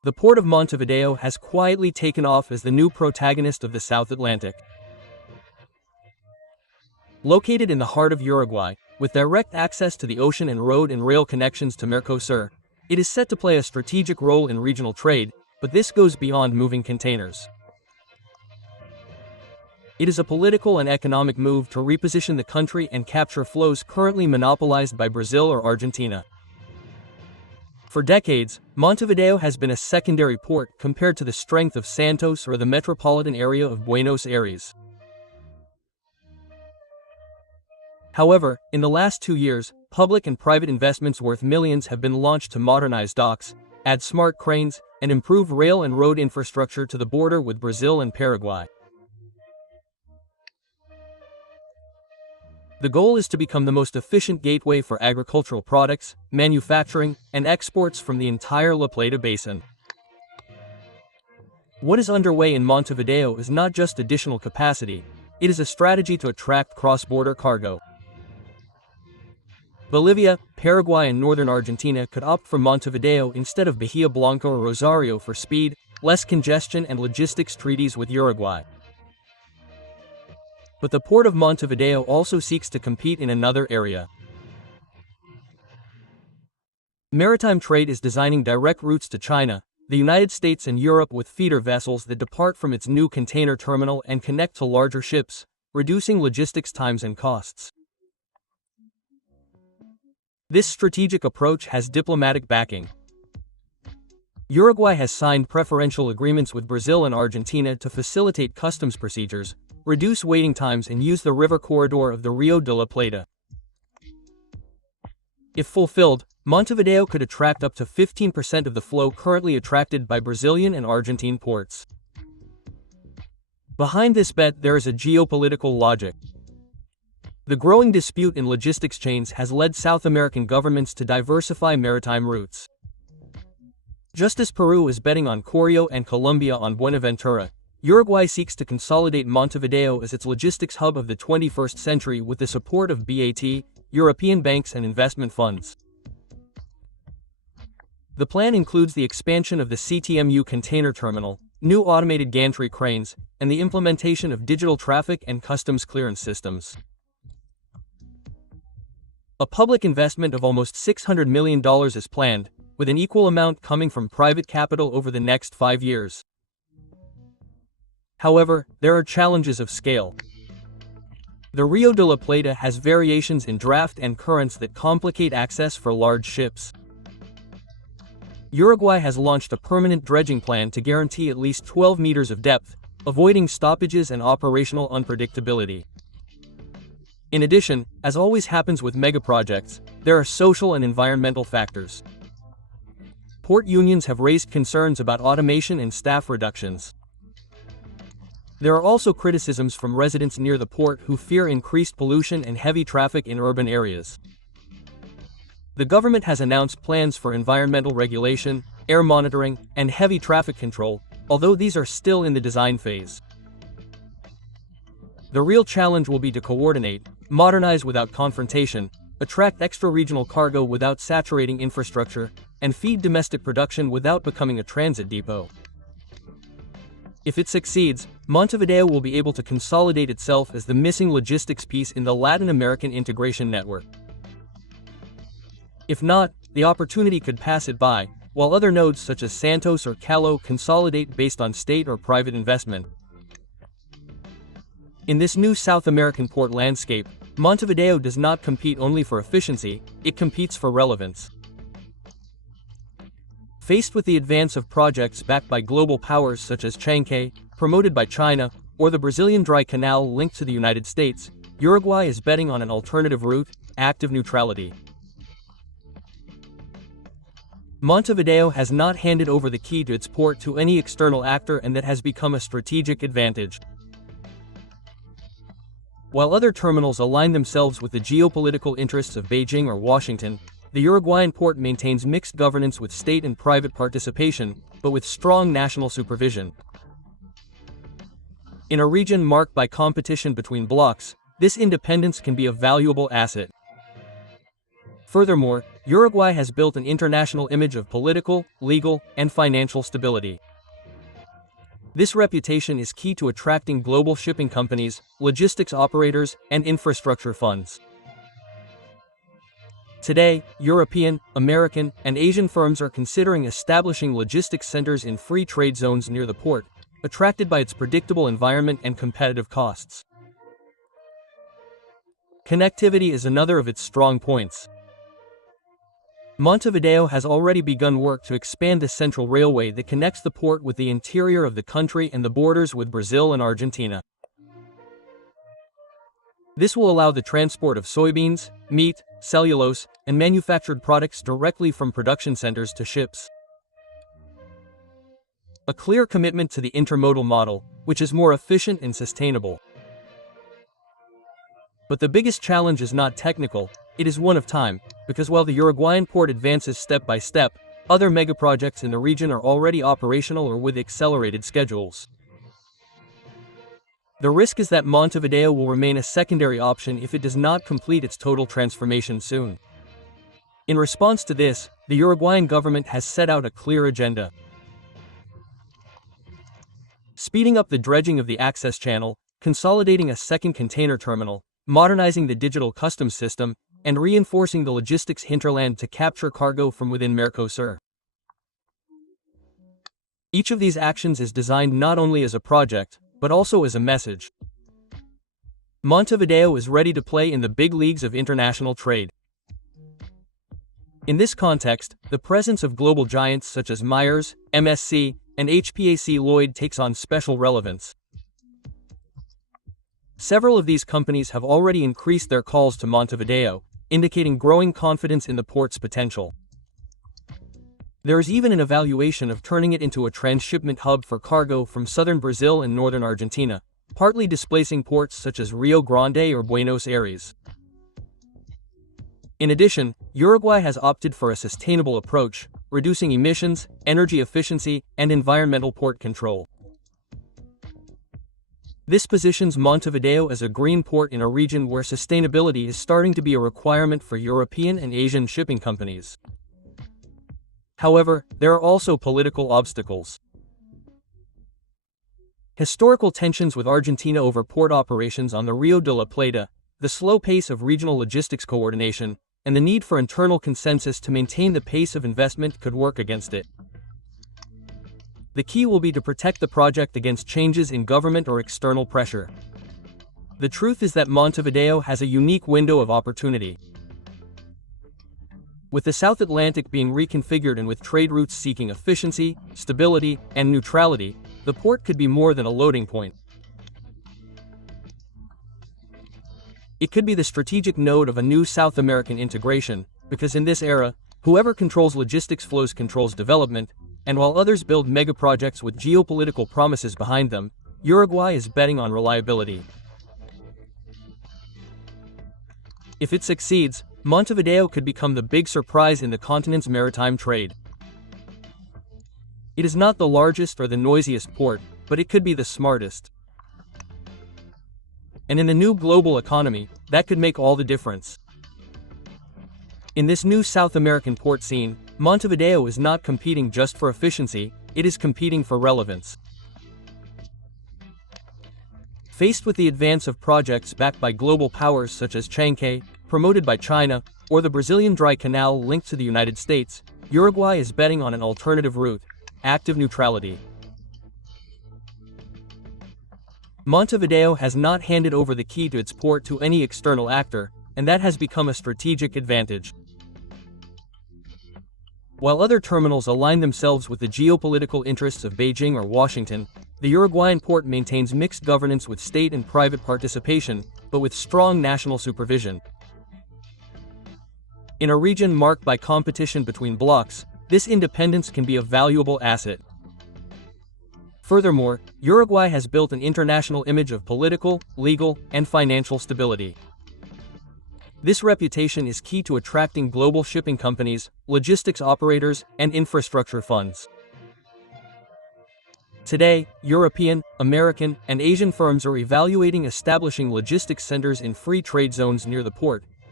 The port of Montevideo has quietly taken off as the new protagonist of the South Atlantic. Located in the heart of Uruguay, with direct access to the ocean and road and rail connections to Mercosur, it is set to play a strategic role in regional trade, but this goes beyond moving containers. It is a political and economic move to reposition the country and capture flows currently monopolized by Brazil or Argentina. For decades, Montevideo has been a secondary port compared to the strength of Santos or the metropolitan area of Buenos Aires. However, in the last 2 years, public and private investments worth millions have been launched to modernize docks, add smart cranes, and improve rail and road infrastructure to the border with Brazil and Paraguay. The goal is to become the most efficient gateway for agricultural products, manufacturing, and exports from the entire La Plata basin. What is underway in Montevideo is not just additional capacity, it is a strategy to attract cross-border cargo. Bolivia, Paraguay and northern Argentina could opt for Montevideo instead of Bahia Blanca or Rosario for speed, less congestion and logistics treaties with Uruguay. But the port of Montevideo also seeks to compete in another area. Maritime trade is designing direct routes to China, the United States and Europe with feeder vessels that depart from its new container terminal and connect to larger ships, reducing logistics times and costs. This strategic approach has diplomatic backing. Uruguay has signed preferential agreements with Brazil and Argentina to facilitate customs procedures, reduce waiting times and use the river corridor of the Rio de la Plata. If fulfilled, Montevideo could attract up to 15% of the flow currently attracted by Brazilian and Argentine ports. Behind this bet there is a geopolitical logic. The growing dispute in logistics chains has led South American governments to diversify maritime routes. Just as Peru is betting on Corio and Colombia on Buenaventura, Uruguay seeks to consolidate Montevideo as its logistics hub of the 21st century with the support of BAT, European banks and investment funds. The plan includes the expansion of the CTMU container terminal, new automated gantry cranes, and the implementation of digital traffic and customs clearance systems. A public investment of almost $600 million is planned, with an equal amount coming from private capital over the next 5 years. However, there are challenges of scale. The Rio de la Plata has variations in draft and currents that complicate access for large ships. Uruguay has launched a permanent dredging plan to guarantee at least 12 meters of depth, avoiding stoppages and operational unpredictability. In addition, as always happens with megaprojects, there are social and environmental factors. Port unions have raised concerns about automation and staff reductions. There are also criticisms from residents near the port who fear increased pollution and heavy traffic in urban areas. The government has announced plans for environmental regulation, air monitoring, and heavy traffic control, although these are still in the design phase. The real challenge will be to coordinate, modernize without confrontation, attract extra-regional cargo without saturating infrastructure, and feed domestic production without becoming a transit depot. If it succeeds, Montevideo will be able to consolidate itself as the missing logistics piece in the Latin American integration network. If not, the opportunity could pass it by, while other nodes such as Santos or Callao consolidate based on state or private investment. In this new South American port landscape, Montevideo does not compete only for efficiency, it competes for relevance. Faced with the advance of projects backed by global powers such as Chancay, promoted by China, or the Brazilian Dry Canal linked to the United States, Uruguay is betting on an alternative route, active neutrality. Montevideo has not handed over the key to its port to any external actor, and that has become a strategic advantage. While other terminals align themselves with the geopolitical interests of Beijing or Washington, the Uruguayan port maintains mixed governance with state and private participation, but with strong national supervision. In a region marked by competition between blocs, this independence can be a valuable asset. Furthermore, Uruguay has built an international image of political, legal, and financial stability. This reputation is key to attracting global shipping companies, logistics operators, and infrastructure funds. Today, European, American, and Asian firms are considering establishing logistics centers in free trade zones near the port, attracted by its predictable environment and competitive costs. Connectivity is another of its strong points. Montevideo has already begun work to expand the central railway that connects the port with the interior of the country and the borders with Brazil and Argentina. This will allow the transport of soybeans, meat, cellulose, and manufactured products directly from production centers to ships. A clear commitment to the intermodal model, which is more efficient and sustainable. But the biggest challenge is not technical, it is one of time, because while the Uruguayan port advances step by step, other megaprojects in the region are already operational or with accelerated schedules. The risk is that Montevideo will remain a secondary option if it does not complete its total transformation soon. In response to this, the Uruguayan government has set out a clear agenda. Speeding up the dredging of the access channel, consolidating a second container terminal, modernizing the digital customs system, and reinforcing the logistics hinterland to capture cargo from within Mercosur. Each of these actions is designed not only as a project, but also as a message. Montevideo is ready to play in the big leagues of international trade. In this context, the presence of global giants such as Myers, MSC, and HPAC Lloyd takes on special relevance. Several of these companies have already increased their calls to Montevideo, indicating growing confidence in the port's potential. There is even an evaluation of turning it into a transshipment hub for cargo from southern Brazil and northern Argentina, partly displacing ports such as Rio Grande or Buenos Aires. In addition, Uruguay has opted for a sustainable approach, reducing emissions, energy efficiency, and environmental port control. This positions Montevideo as a green port in a region where sustainability is starting to be a requirement for European and Asian shipping companies. However, there are also political obstacles. Historical tensions with Argentina over port operations on the Rio de la Plata, the slow pace of regional logistics coordination, and the need for internal consensus to maintain the pace of investment could work against it. The key will be to protect the project against changes in government or external pressure. The truth is that Montevideo has a unique window of opportunity. With the South Atlantic being reconfigured and with trade routes seeking efficiency, stability, and neutrality, the port could be more than a loading point. It could be the strategic node of a new South American integration, because in this era, whoever controls logistics flows controls development, and while others build megaprojects with geopolitical promises behind them, Uruguay is betting on reliability. If it succeeds, Montevideo could become the big surprise in the continent's maritime trade. It is not the largest or the noisiest port, but it could be the smartest. And in the new global economy, that could make all the difference. In this new South American port scene, Montevideo is not competing just for efficiency, it is competing for relevance. Faced with the advance of projects backed by global powers such as Chancay, promoted by China, or the Brazilian Dry Canal linked to the United States, Uruguay is betting on an alternative route: active neutrality. Montevideo has not handed over the key to its port to any external actor, and that has become a strategic advantage. While other terminals align themselves with the geopolitical interests of Beijing or Washington, the Uruguayan port maintains mixed governance with state and private participation, but with strong national supervision. In a region marked by competition between blocs, this independence can be a valuable asset. Furthermore, Uruguay has built an international image of political, legal, and financial stability. This reputation is key to attracting global shipping companies, logistics operators, and infrastructure funds. Today, European, American, and Asian firms are evaluating establishing logistics centers in free trade zones near the port,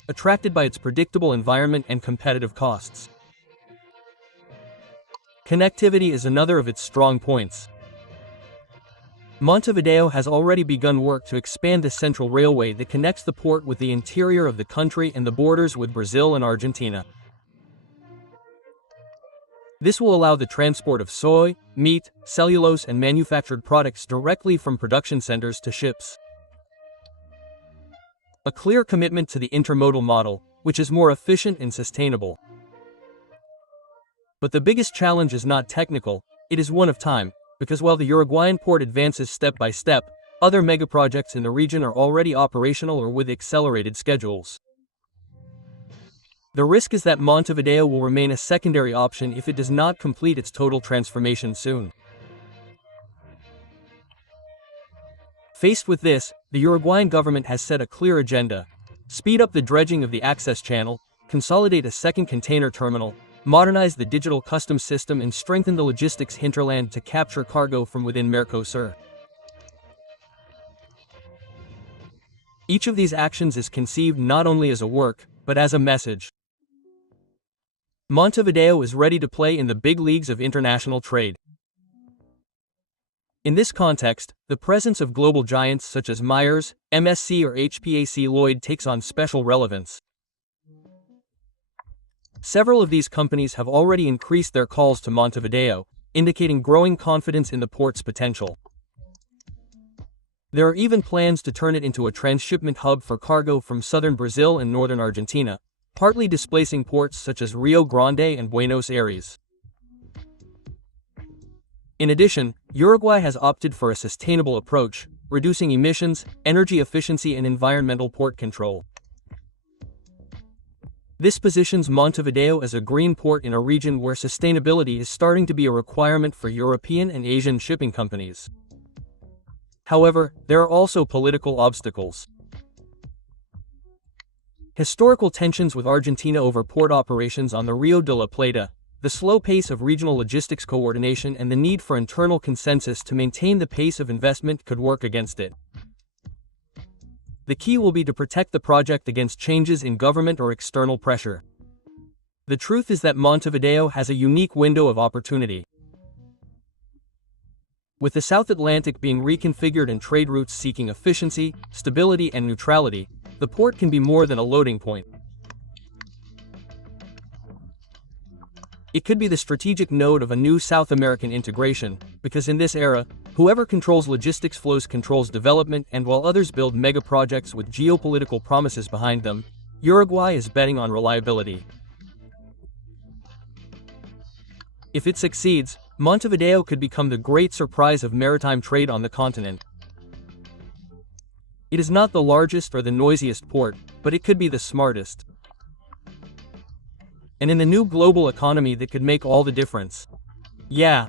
attracted by its predictable environment and competitive costs. Connectivity is another of its strong points. Montevideo has already begun work to expand the central railway that connects the port with the interior of the country and the borders with Brazil and Argentina. This will allow the transport of soy, meat, cellulose and manufactured products directly from production centers to ships. A clear commitment to the intermodal model, which is more efficient and sustainable. But the biggest challenge is not technical, it is one of time, because while the Uruguayan port advances step by step, other megaprojects in the region are already operational or with accelerated schedules. The risk is that Montevideo will remain a secondary option if it does not complete its total transformation soon. Faced with this, the Uruguayan government has set a clear agenda: speed up the dredging of the access channel, consolidate a second container terminal, modernize the digital customs system and strengthen the logistics hinterland to capture cargo from within Mercosur. Each of these actions is conceived not only as a work, but as a message. Montevideo is ready to play in the big leagues of international trade. In this context, the presence of global giants such as Myers, MSC or HPAC Lloyd takes on special relevance. Several of these companies have already increased their calls to Montevideo, indicating growing confidence in the port's potential. There are even plans to turn it into a transshipment hub for cargo from southern Brazil and northern Argentina, partly displacing ports such as Rio Grande and Buenos Aires. In addition, Uruguay has opted for a sustainable approach, reducing emissions, energy efficiency and environmental port control. This positions Montevideo as a green port in a region where sustainability is starting to be a requirement for European and Asian shipping companies. However, there are also political obstacles. Historical tensions with Argentina over port operations on the Rio de la Plata, the slow pace of regional logistics coordination and the need for internal consensus to maintain the pace of investment could work against it. The key will be to protect the project against changes in government or external pressure. The truth is that Montevideo has a unique window of opportunity. With the South Atlantic being reconfigured and trade routes seeking efficiency, stability and neutrality, the port can be more than a loading point. It could be the strategic node of a new South American integration, because in this era, whoever controls logistics flows controls development, and while others build mega projects with geopolitical promises behind them, Uruguay is betting on reliability. If it succeeds, Montevideo could become the great surprise of maritime trade on the continent. It is not the largest or the noisiest port, but it could be the smartest. And in the new global economy that could make all the difference. Yeah,